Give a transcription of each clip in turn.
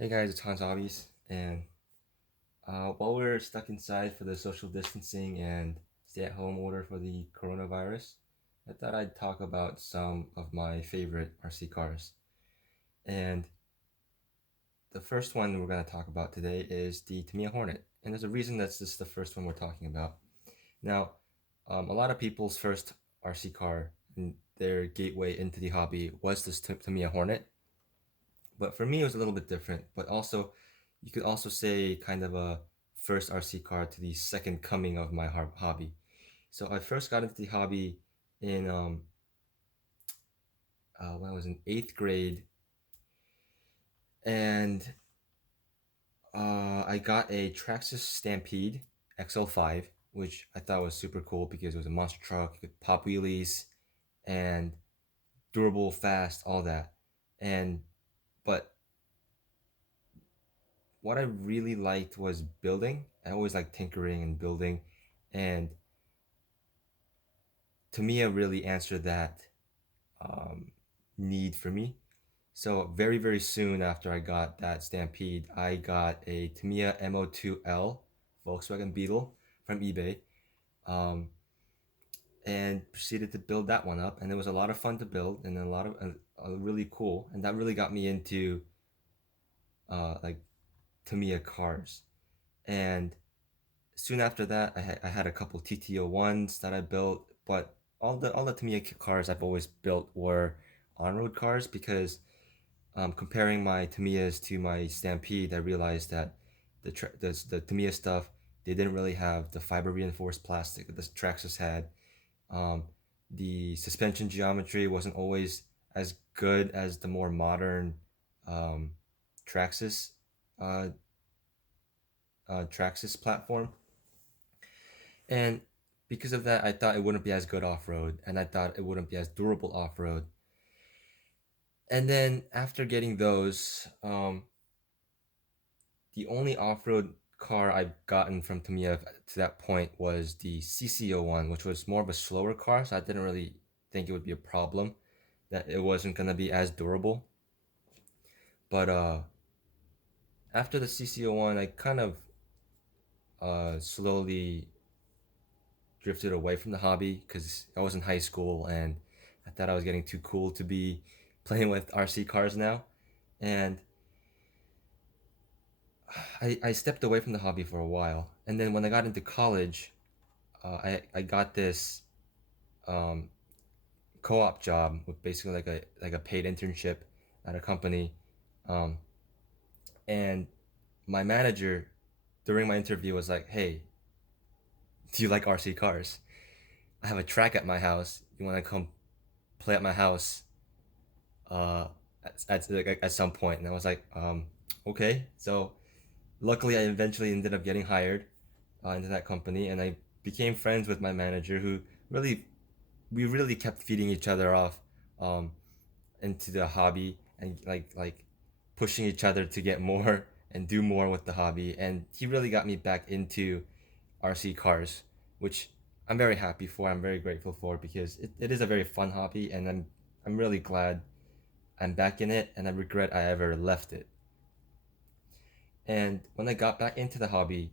Hey guys, it's Hans Hobbies, and while we're stuck inside for the social distancing and stay-at-home order for the coronavirus, I thought I'd talk about some of my favorite RC cars. And the first one we're going to talk about today is the Tamiya Hornet, and there's a reason that's just the first one we're talking about. Now, a lot of people's first RC car and their gateway into the hobby was this Tamiya Hornet, but for me it was a little bit different. But also, you could also say kind of a first RC car to the second coming of my hobby. So I first got into the hobby in when I was in eighth grade, and I got a Traxxas Stampede XL5, which I thought was super cool because it was a monster truck. You could pop wheelies and durable, fast, all that. And but what I really liked was building. I always liked tinkering and building, and Tamiya really answered that um, need for me. So very soon after I got that Stampede, I got a Tamiya MO2L Volkswagen Beetle from eBay, um, and proceeded to build that one up. And it was a lot of fun to build, and a lot of really cool. And that really got me into like Tamiya cars. And soon after that, I had a couple TTO1s that I built, but all the Tamiya cars I've always built were on-road cars because comparing my Tamiyas to my Stampede, I realized that the Tamiya stuff, they didn't really have the fiber reinforced plastic that the Traxxas had. Um, the suspension geometry wasn't always as good as the more modern um, Traxxas uh, Traxxas platform. And because of that, I thought it wouldn't be as good off road, and I thought it wouldn't be as durable off road. And then after getting those, the only off road car I've gotten from Tamiya to that point was the CCO1, which was more of a slower car, so I didn't really think it would be a problem that it wasn't gonna be as durable. But after the CCO1, I kind of slowly drifted away from the hobby because I was in high school and I thought I was getting too cool to be playing with RC cars now. And I stepped away from the hobby for a while. And then when I got into college, I got this um, co-op job with basically like a paid internship at a company. Um, and my manager during my interview was like, "Hey, do you like RC cars? I have a track at my house. You want to come play at my house uh, at some point?" And I was like, okay. So luckily, I eventually ended up getting hired into that company, and I became friends with my manager, who really we really kept feeding each other off um, into the hobby and like pushing each other to get more and do more with the hobby. And he really got me back into RC cars, which I'm very happy for. I'm very grateful for because it is a very fun hobby, and I'm really glad I'm back in it, and I regret I ever left it. And when I got back into the hobby,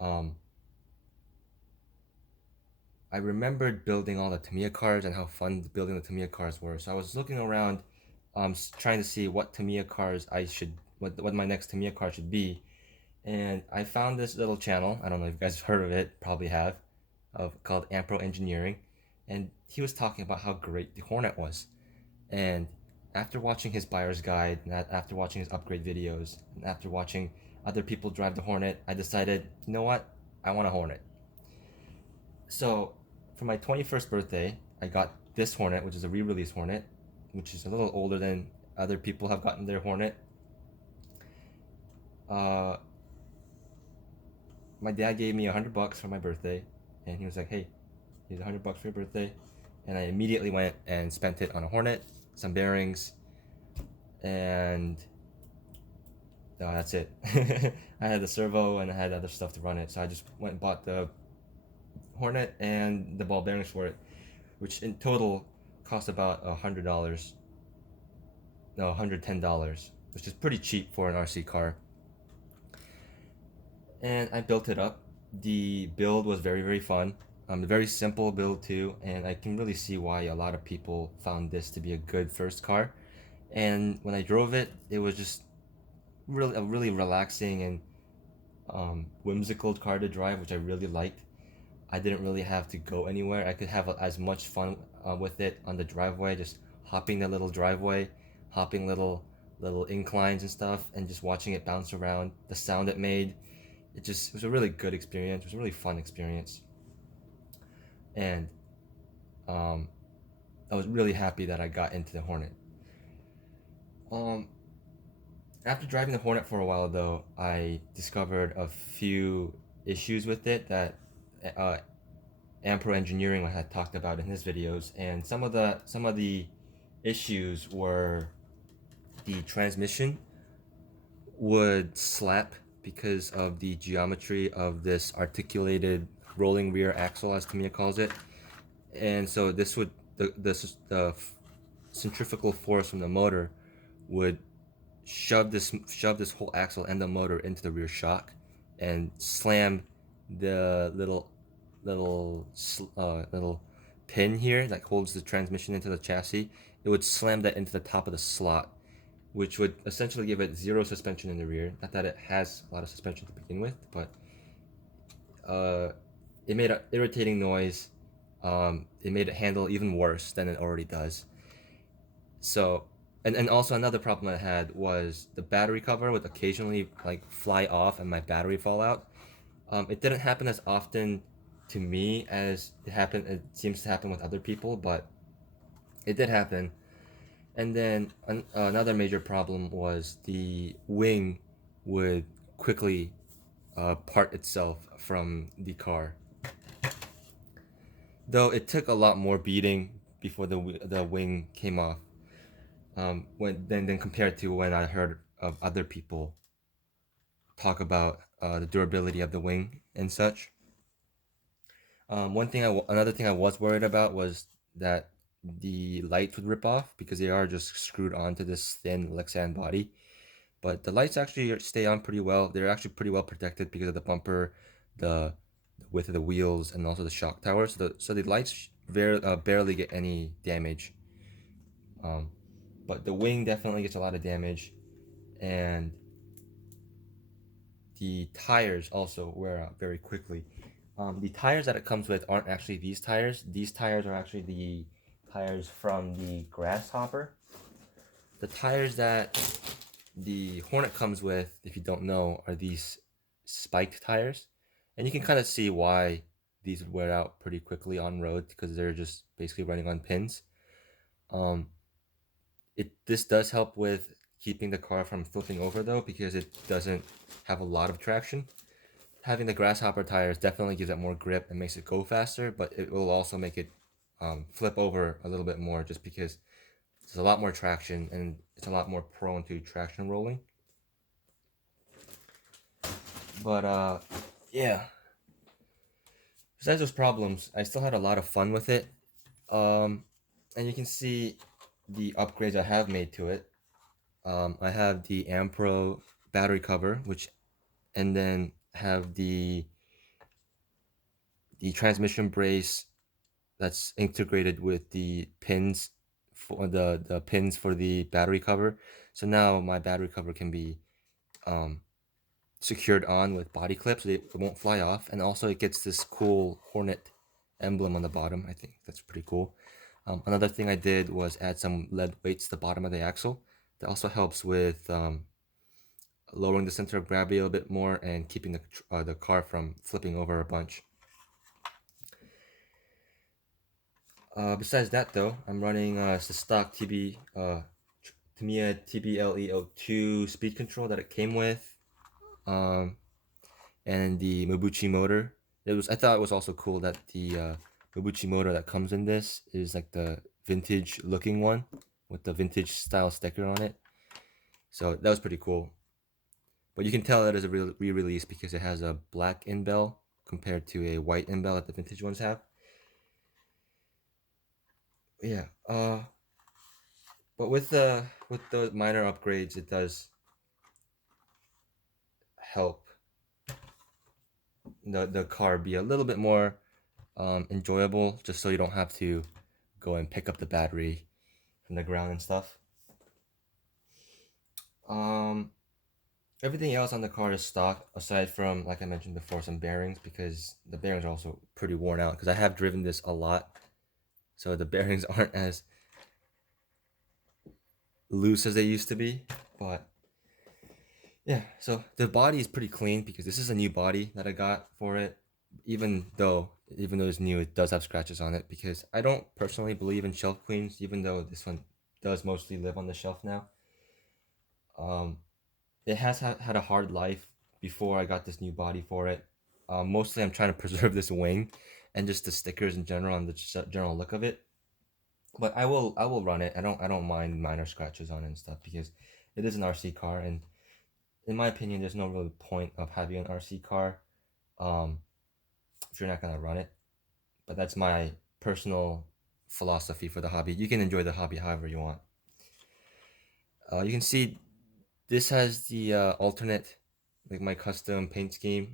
um, I remembered building all the Tamiya cars and how fun building the Tamiya cars were. So I was looking around, trying to see what Tamiya cars what my next Tamiya car should be. And I found this little channel. I don't know if you guys have heard of it, probably have, called Ampro Engineering. And he was talking about how great the Hornet was. And after watching his buyer's guide, and after watching his upgrade videos, and after watching other people drive the Hornet, I decided, you know what? I want a Hornet. So for my 21st birthday, I got this Hornet, which is a re-release Hornet, which is a little older than other people have gotten their Hornet. Uh, my dad gave me $100 for my birthday, and he was like, "Hey, here's $100 for your birthday," and I immediately went and spent it on a Hornet, some bearings, and that's it. I had the servo and I had other stuff to run it, so I just went and bought the Hornet and the ball bearings for it, which in total cost about $100. No, $110. which is pretty cheap for an RC car. And I built it up. The build was very, very fun. A very simple build too, and I can really see why a lot of people found this to be a good first car. And when I drove it, it was just really a really relaxing and whimsical car to drive, which I really liked. I didn't really have to go anywhere. I could have as much fun with it on the driveway, just hopping the little driveway, hopping little inclines and stuff, and just watching it bounce around. The sound it made, it was a really good experience. It was a really fun experience, and um, I was really happy that I got into the Hornet. Um, After driving the Hornet for a while, though, I discovered a few issues with it that uh, Ampro Engineering had talked about in his videos, and some of the issues were the transmission would slap because of the geometry of this articulated rolling rear axle, as Tamiya calls it, and so the centrifugal force from the motor would shove this whole axle and the motor into the rear shock and slam the little pin here that holds the transmission into the chassis. It would slam that into the top of the slot, which would essentially give it zero suspension in the rear. Not that it has a lot of suspension to begin with, but uh, it made an irritating noise. It made it handle even worse than it already does. So, and also another problem I had was the battery cover would occasionally like fly off and my battery fall out. It didn't happen as often to me as it seems to happen with other people, but it did happen. And then another major problem was the wing would quickly part itself from the car. Though it took a lot more beating before the wing came off. Then compared to when I heard of other people talk about the durability of the wing and such. Another thing I was worried about was that the lights would rip off because they are just screwed onto this thin Lexan body. But the lights actually stay on pretty well. They're actually pretty well protected because of the bumper, the width of the wheels, and also the shock tower. So the lights barely get any damage. Um, but the wing definitely gets a lot of damage, and the tires also wear out very quickly. The tires that it comes with aren't actually these tires. These tires are actually the tires from the Grasshopper. The tires that the Hornet comes with, if you don't know, are these spiked tires. And you can kind of see why these would wear out pretty quickly on road because they're just basically running on pins. Um, this does help with keeping the car from flipping over though because it doesn't have a lot of traction. Having the Grasshopper tires definitely gives it more grip and makes it go faster, but it will also make it flip over a little bit more just because there's a lot more traction and it's a lot more prone to traction rolling. But yeah. Besides those problems, I still had a lot of fun with it. And you can see the upgrades I have made to it. I have the Ampro battery cover, and then have the transmission brace that's integrated with the pins for the pins for the battery cover. So now my battery cover can be um, secured on with body clips so it won't fly off, and also it gets this cool Hornet emblem on the bottom. I think that's pretty cool. Another thing I did was add some lead weights to the bottom of the axle. That also helps with lowering the center of gravity a little bit more and keeping the car from flipping over a bunch. Besides that, though, I'm running the stock Tamiya TBLE02 speed control that it came with, and the Mabuchi motor. I thought it was also cool that the Mabuchi motor that comes in this is like the vintage looking one with the vintage style sticker on it. So that was pretty cool. But you can tell that is a re-release because it has a black in-bell compared to a white in-bell that the vintage ones have. Yeah. But with the minor upgrades, it does help the car be a little bit more enjoyable, just so you don't have to go and pick up the battery from the ground and stuff. Um, Everything else on the car is stock, aside from, like I mentioned before, some bearings, because the bearings are also pretty worn out. Because I have driven this a lot, so the bearings aren't as loose as they used to be. But yeah, so the body is pretty clean because this is a new body that I got for it. Even though it's new, it does have scratches on it because I don't personally believe in shelf cleans, even though this one does mostly live on the shelf now. Um, it has had a hard life before I got this new body for it. Mostly, I'm trying to preserve this wing and just the stickers in general and the general look of it. But I will run it. I don't mind minor scratches on it and stuff because it is an RC car, and in my opinion, there's no real point of having an RC car um, if you're not gonna run it. But that's my personal philosophy for the hobby. You can enjoy the hobby however you want. You can see this has the alternate, like my custom paint scheme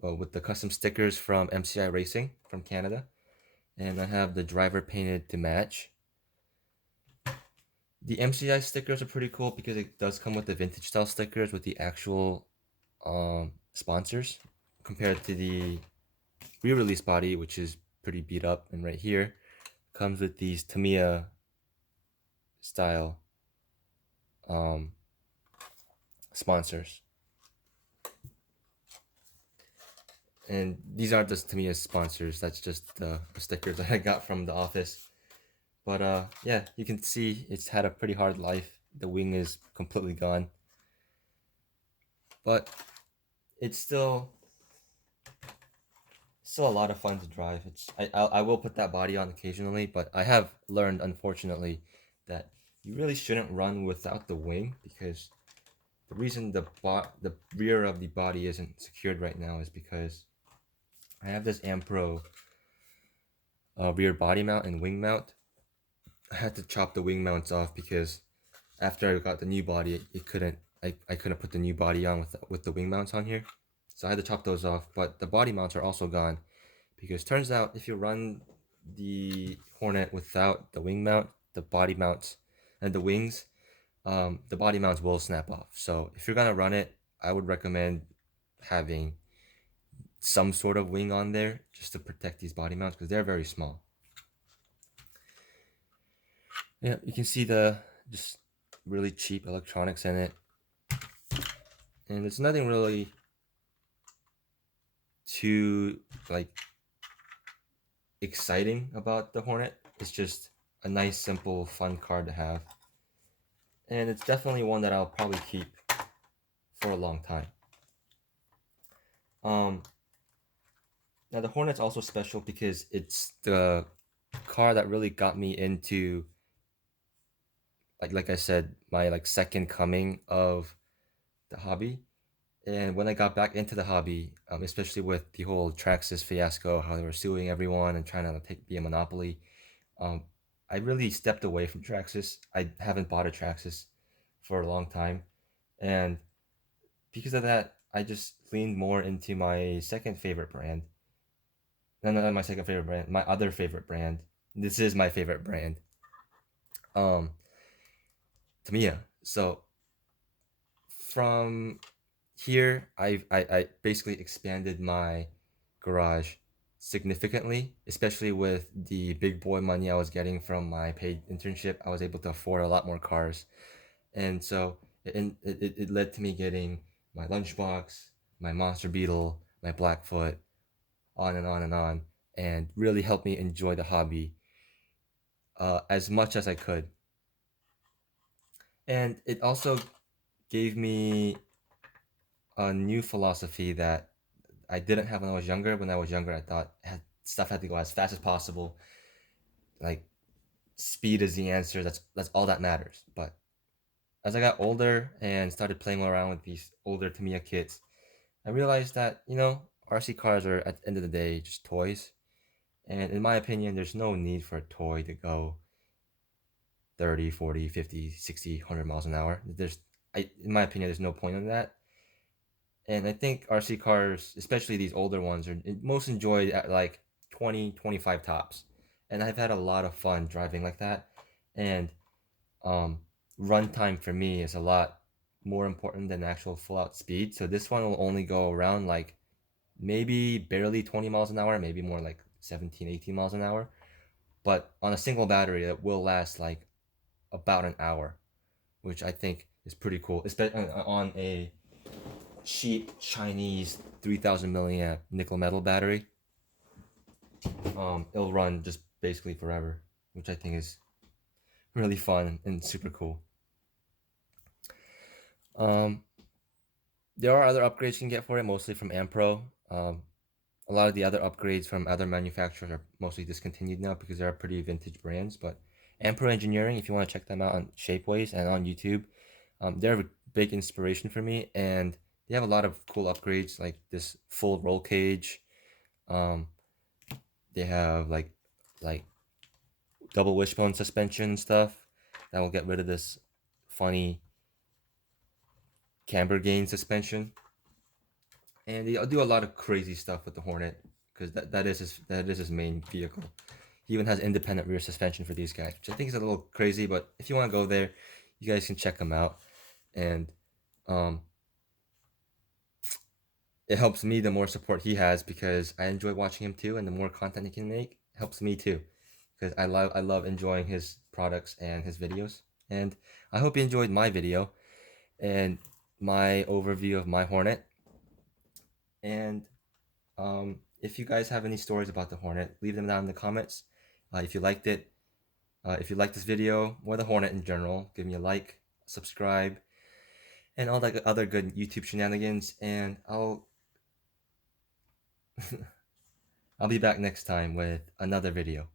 with the custom stickers from MCI Racing from Canada, and I have the driver painted to match. The MCI stickers are pretty cool because it does come with the vintage style stickers with the actual sponsors, compared to the re-release body, which is pretty beat up. And right here comes with these Tamiya style um, sponsors. And these aren't just Tamiya sponsors, that's just the stickers that I got from the office. But yeah, you can see it's had a pretty hard life. The wing is completely gone. But it's still a lot of fun to drive. I will put that body on occasionally, but I have learned, unfortunately, that you really shouldn't run without the wing, because the reason the rear of the body isn't secured right now is because I have this Ampro rear body mount and wing mount. I had to chop the wing mounts off because after I got the new body, I couldn't put the new body on with the wing mounts on here, so I had to chop those off. But the body mounts are also gone because turns out if you run the Hornet without the wing mount, the body mounts, and the wings, the body mounts will snap off. So if you're gonna run it, I would recommend having some sort of wing on there just to protect these body mounts because they're very small. Yeah, you can see the just really cheap electronics in it, and it's nothing really too like exciting about the Hornet. It's just a nice, simple, fun car to have, and it's definitely one that I'll probably keep for a long time. Um, Now the Hornet's also special because it's the car that really got me into, like I said, my like second coming of the hobby. And when I got back into the hobby, especially with the whole Traxxas fiasco, how they were suing everyone and trying to be a monopoly, um, I really stepped away from Traxxas. I haven't bought a Traxxas for a long time, and because of that, I just leaned more into my second favorite brand. No, not my second favorite brand. My other favorite brand. This is my favorite brand. Um, Tamiya. So from here, I basically expanded my garage significantly, especially with the big boy money I was getting from my paid internship. I was able to afford a lot more cars, and so it led to me getting my lunchbox, my Monster Beetle, my Blackfoot, on and on and on, and really helped me enjoy the hobby as much as I could. And it also gave me a new philosophy that I didn't have when I was younger. When I was younger, I thought stuff had to go as fast as possible. Like speed is the answer. That's all that matters. But as I got older and started playing around with these older Tamiya kits, I realized that RC cars are at the end of the day just toys. And in my opinion, there's no need for a toy to go 30, 40, 50, 60, 100 miles an hour. In my opinion, there's no point in that. And I think RC cars, especially these older ones, are most enjoyed at like 20, 25 tops. And I've had a lot of fun driving like that. And um, runtime for me is a lot more important than actual full out speed. So this one will only go around like maybe barely 20 miles an hour, maybe more like 17, 18 miles an hour. But on a single battery, it will last like about an hour, which I think is pretty cool, especially on a cheap Chinese 3000 milliamp nickel metal battery. It'll run just basically forever, which I think is really fun and super cool. Um, there are other upgrades you can get for it, mostly from Ampro. A lot of the other upgrades from other manufacturers are mostly discontinued now because they're pretty vintage brands. But Ampro Engineering, if you want to check them out on Shapeways and on YouTube, they're a big inspiration for me, and they have a lot of cool upgrades like this full roll cage. Um, they have like double wishbone suspension stuff that will get rid of this funny camber gain suspension, and they do a lot of crazy stuff with the Hornet because that is his main vehicle. He even has independent rear suspension for these guys, which I think is a little crazy. But if you want to go there, you guys can check him out, and um, it helps me the more support he has because I enjoy watching him too, and the more content he can make helps me too because I love enjoying his products and his videos. And I hope you enjoyed my video and my overview of my Hornet. And if you guys have any stories about the Hornet, leave them down in the comments. If you liked it, if you liked this video or the Hornet in general, give me a like, subscribe, and all that other good YouTube shenanigans. And I'll be back next time with another video.